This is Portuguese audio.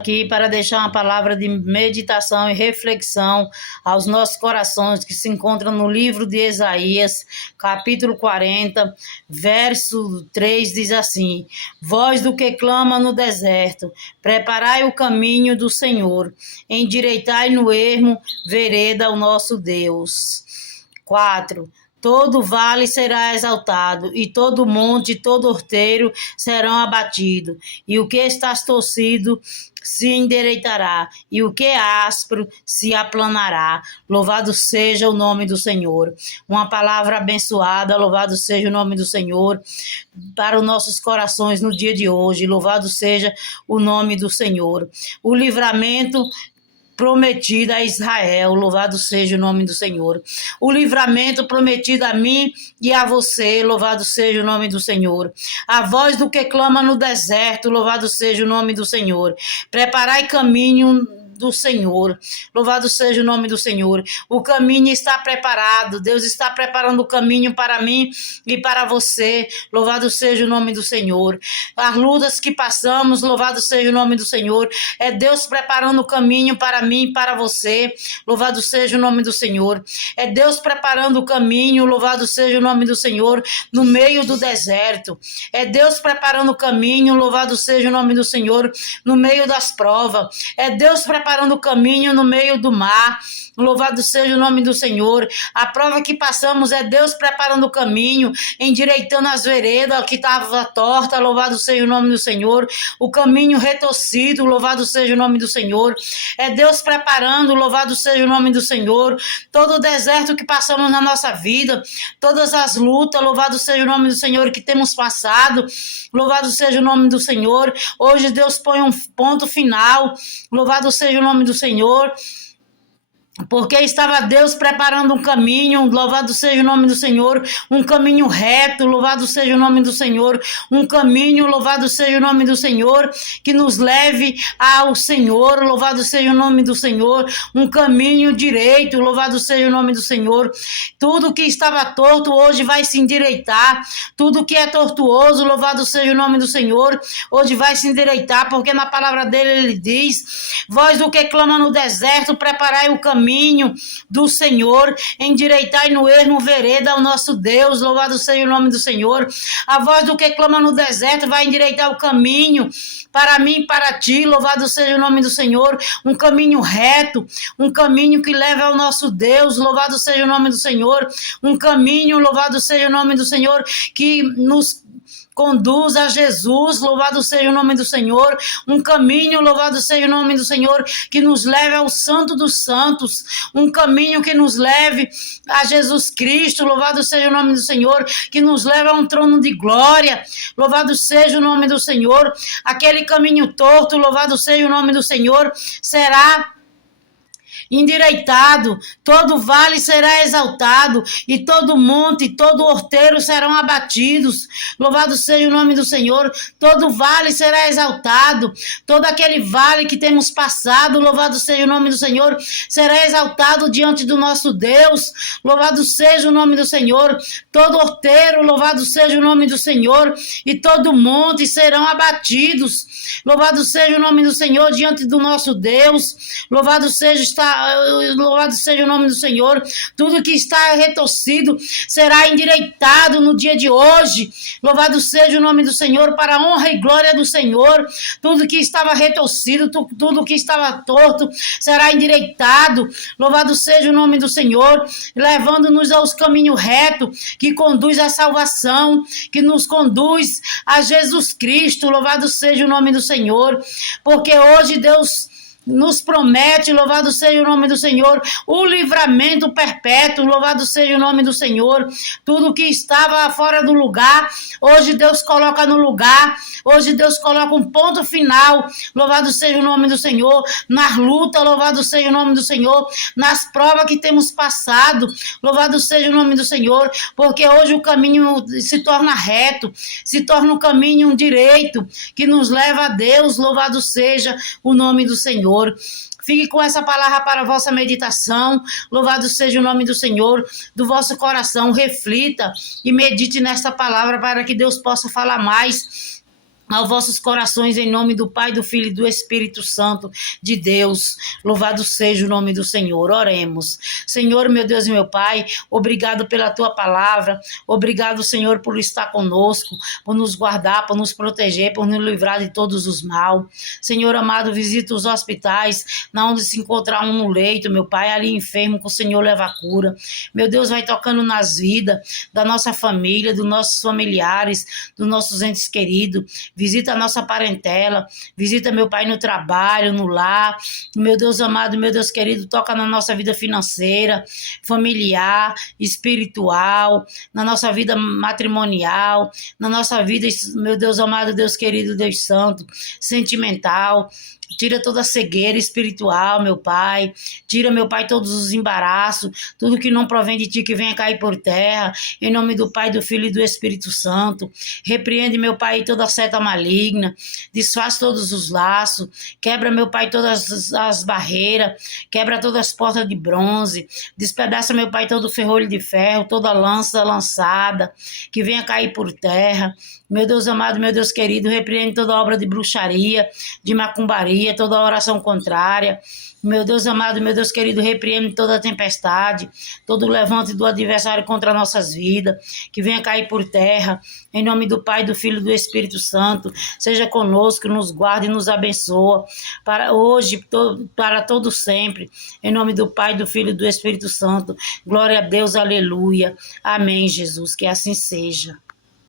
Aqui para deixar uma palavra de meditação e reflexão aos nossos corações, que se encontram no livro de Isaías, capítulo 40, verso 3, diz assim: Voz do que clama no deserto, preparai o caminho do Senhor, endireitai no ermo vereda o nosso Deus. 4. Todo vale será exaltado, e todo monte, e todo horteiro serão abatidos, e o que está torcido se endireitará, e o que é áspero se aplanará. Louvado seja o nome do Senhor. Uma palavra abençoada, louvado seja o nome do Senhor para os nossos corações no dia de hoje. Louvado seja o nome do Senhor. O livramento prometido a Israel, louvado seja o nome do Senhor. O livramento prometido a mim e a você, louvado seja o nome do Senhor. A voz do que clama no deserto, louvado seja o nome do Senhor. Preparai caminho do Senhor, louvado seja o nome do Senhor. O caminho está preparado, Deus está preparando o caminho para mim e para você, louvado seja o nome do Senhor. As lutas que passamos, louvado seja o nome do Senhor, é Deus preparando o caminho para mim e para você, louvado seja o nome do Senhor. É Deus preparando o caminho, louvado seja o nome do Senhor, no meio do deserto. É Deus preparando o caminho, louvado seja o nome do Senhor, no meio das provas. É Deus preparando o caminho no meio do mar. Louvado seja o nome do Senhor. A prova que passamos é Deus preparando o caminho, endireitando as veredas que estavam tortas. Louvado seja o nome do Senhor. O caminho retorcido. Louvado seja o nome do Senhor. É Deus preparando. Louvado seja o nome do Senhor. Todo o deserto que passamos na nossa vida, todas as lutas. Louvado seja o nome do Senhor que temos passado. Louvado seja o nome do Senhor. Hoje Deus põe um ponto final. Louvado seja o nome do Senhor. Porque estava Deus preparando um caminho, louvado seja o nome do Senhor, um caminho reto, louvado seja o nome do Senhor, um caminho, louvado seja o nome do Senhor, que nos leve ao Senhor, louvado seja o nome do Senhor, um caminho direito, louvado seja o nome do Senhor. Tudo que estava torto hoje vai se endireitar, tudo que é tortuoso, louvado seja o nome do Senhor, hoje vai se endireitar, porque na palavra dele ele diz: voz do que clama no deserto, preparai o caminho do Senhor, endireitai no ermo vereda ao nosso Deus, louvado seja o nome do Senhor. A voz do que clama no deserto vai endireitar o caminho para mim e para ti, louvado seja o nome do Senhor, um caminho reto, um caminho que leva ao nosso Deus, louvado seja o nome do Senhor, um caminho, louvado seja o nome do Senhor, que nos conduz a Jesus, louvado seja o nome do Senhor, um caminho, louvado seja o nome do Senhor, que nos leve ao Santo dos Santos, um caminho que nos leve a Jesus Cristo, louvado seja o nome do Senhor, que nos leve a um trono de glória, louvado seja o nome do Senhor. Aquele caminho torto, louvado seja o nome do Senhor, será endireitado, todo vale será exaltado, e todo monte, e todo horteiro serão abatidos. Louvado seja o nome do Senhor. Todo vale será exaltado, todo aquele vale que temos passado, louvado seja o nome do Senhor, será exaltado diante do nosso Deus. Louvado seja o nome do Senhor. Todo horteiro, louvado seja o nome do Senhor, e todo monte serão abatidos. Louvado seja o nome do Senhor diante do nosso Deus. Louvado seja o nome do Senhor. Tudo que está retorcido será endireitado no dia de hoje. Louvado seja o nome do Senhor, para a honra e glória do Senhor. Tudo que estava retorcido, tudo que estava torto será endireitado. Louvado seja o nome do Senhor, levando-nos aos caminhos retos, que conduz à salvação, que nos conduz a Jesus Cristo. Louvado seja o nome do Senhor, porque hoje Deus nos promete, louvado seja o nome do Senhor, o livramento perpétuo, louvado seja o nome do Senhor. Tudo que estava fora do lugar, hoje Deus coloca no lugar, hoje Deus coloca um ponto final, louvado seja o nome do Senhor, nas lutas, louvado seja o nome do Senhor, nas provas que temos passado, louvado seja o nome do Senhor, porque hoje o caminho se torna reto, se torna um caminho direito, que nos leva a Deus, louvado seja o nome do Senhor. Fique com essa palavra para a vossa meditação. Louvado seja o nome do Senhor, do vosso coração. Reflita e medite nesta palavra para que Deus possa falar mais aos vossos corações, em nome do Pai, do Filho e do Espírito Santo de Deus. Louvado seja o nome do Senhor. Oremos. Senhor, meu Deus e meu Pai, obrigado pela tua palavra. Obrigado, Senhor, por estar conosco, por nos guardar, por nos proteger, por nos livrar de todos os mal. Senhor amado, visita os hospitais, na onde se encontra um no leito, meu Pai, ali enfermo, que o Senhor leva a cura. Meu Deus, vai tocando nas vidas da nossa família, dos nossos familiares, dos nossos entes queridos. Visita a nossa parentela, visita, meu Pai, no trabalho, no lar. Meu Deus amado, meu Deus querido, toca na nossa vida financeira, familiar, espiritual, na nossa vida matrimonial, na nossa vida, meu Deus amado, Deus querido, Deus santo, sentimental. Tira toda a cegueira espiritual, meu Pai. Tira, meu Pai, todos os embaraços, tudo que não provém de Ti, que venha cair por terra. Em nome do Pai, do Filho e do Espírito Santo. Repreende, meu Pai, toda seta maligna. Desfaz todos os laços. Quebra, meu Pai, todas as barreiras. Quebra todas as portas de bronze. Despedaça, meu Pai, todo o ferrolho de ferro, toda lança lançada, que venha cair por terra. Meu Deus amado, meu Deus querido, repreende toda obra de bruxaria, de macumbaria, toda oração contrária. Meu Deus amado, meu Deus querido, repreende toda tempestade, todo levante do adversário contra nossas vidas, que venha cair por terra, em nome do Pai, do Filho e do Espírito Santo. Seja conosco, nos guarde e nos abençoa, para hoje, para todo sempre, em nome do Pai, do Filho e do Espírito Santo. Glória a Deus, aleluia. Amém, Jesus, que assim seja.